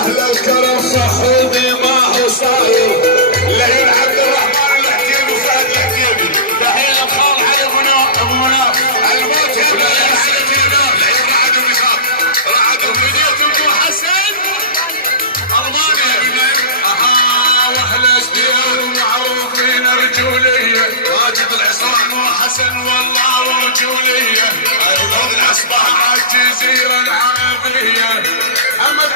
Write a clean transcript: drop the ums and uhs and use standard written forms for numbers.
اهل الكرم صحودي ما هو صاير. لين عبد الرحمن العتيبي وفهد العتيبي. تحيه الخال علي ابو مناف. الموت يبدا على الجنان. لين رعد وبشار. رعد وبديت ابو حسن. المانيا. واهل اشبيل معروفين رجوليه. ماجد العصام وحسن والله رجوليه. اولاد الاصبح الجزيره العربيه. محمد